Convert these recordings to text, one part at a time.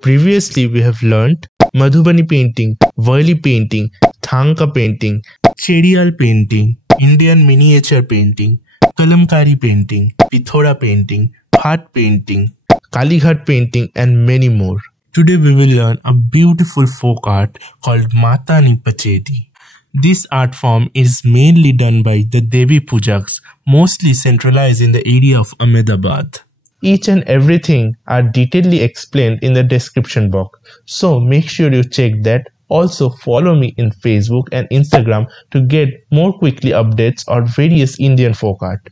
Previously, we have learnt Madhubani painting, Worli painting, Thangka painting, Chedial painting, Indian miniature painting, kalamkari painting, pithora painting, phad painting, Kalighat painting, and many more. Today we will learn a beautiful folk art called Mata-Ni-pachedi. This art form is mainly done by the Devi Pujaks, mostly centralized in the area of Ahmedabad. Each and everything are detailedly explained in the description box, so make sure you check that. Also follow me in Facebook and Instagram to get more quickly updates on various Indian folk art.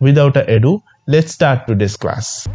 Without ado, let's start today's class.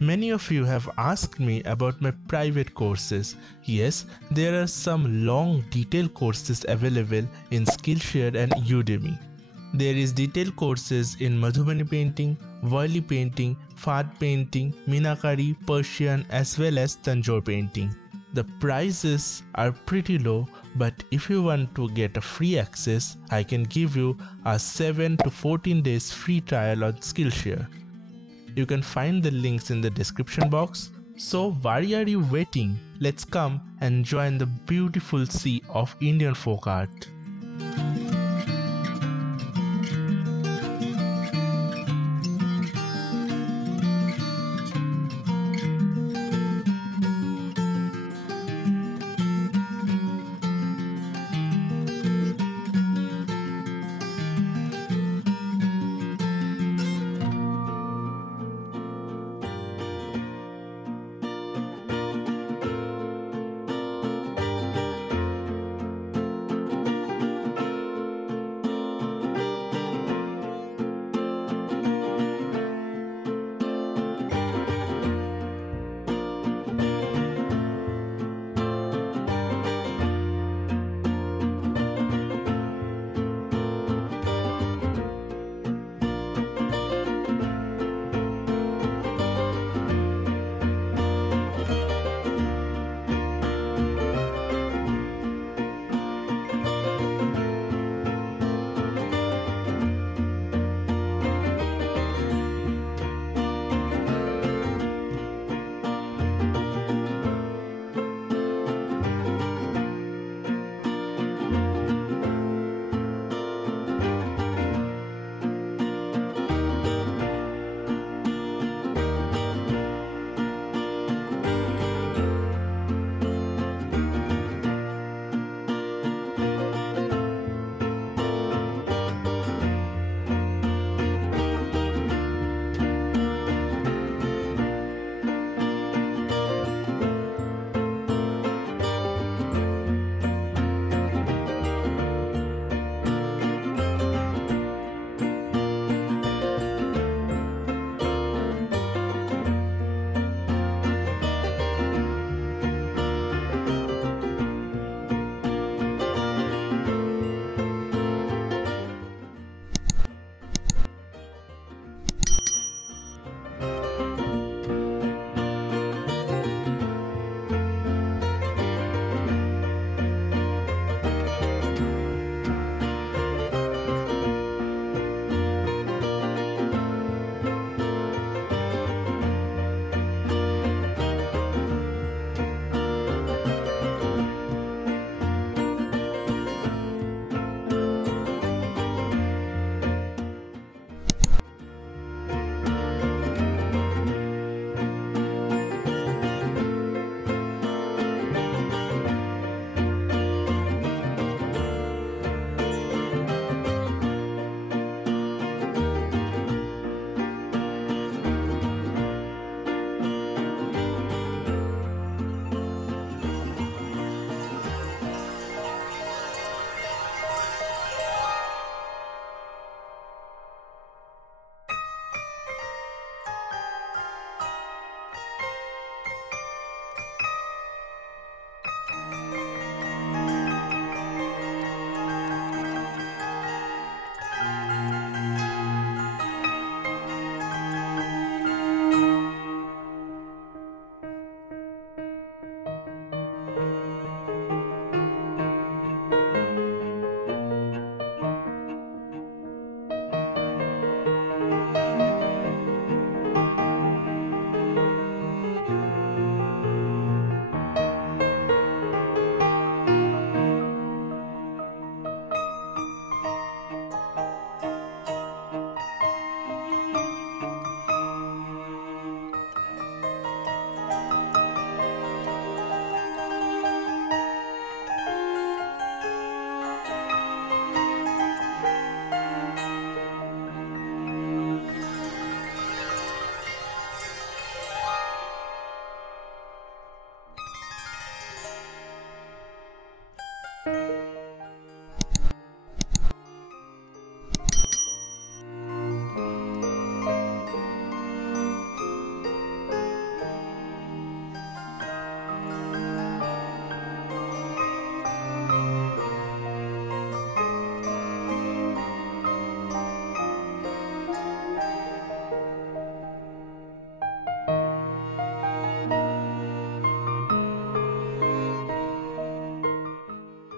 Many of you have asked me about my private courses. Yes, there are some long detailed courses available in Skillshare and Udemy. There is detailed courses in Madhubani painting, Worli painting, Phad painting, Meenakari, Persian as well as Tanjore painting. The prices are pretty low, but if you want to get a free access, I can give you a 7 to 14 days free trial on Skillshare. You can find the links in the description box. So why are you waiting? Let's come and join the beautiful sea of Indian folk art.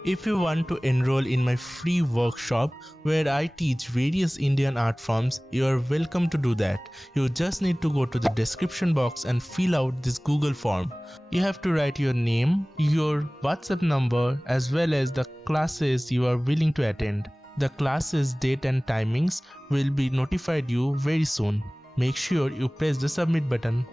If you want to enroll in my free workshop where I teach various Indian art forms, you are welcome to do that. You just need to go to the description box and fill out this Google form. You have to write your name, your WhatsApp number, as well as the classes you are willing to attend. The classes date and timings will be notified you very soon. Make sure you press the submit button.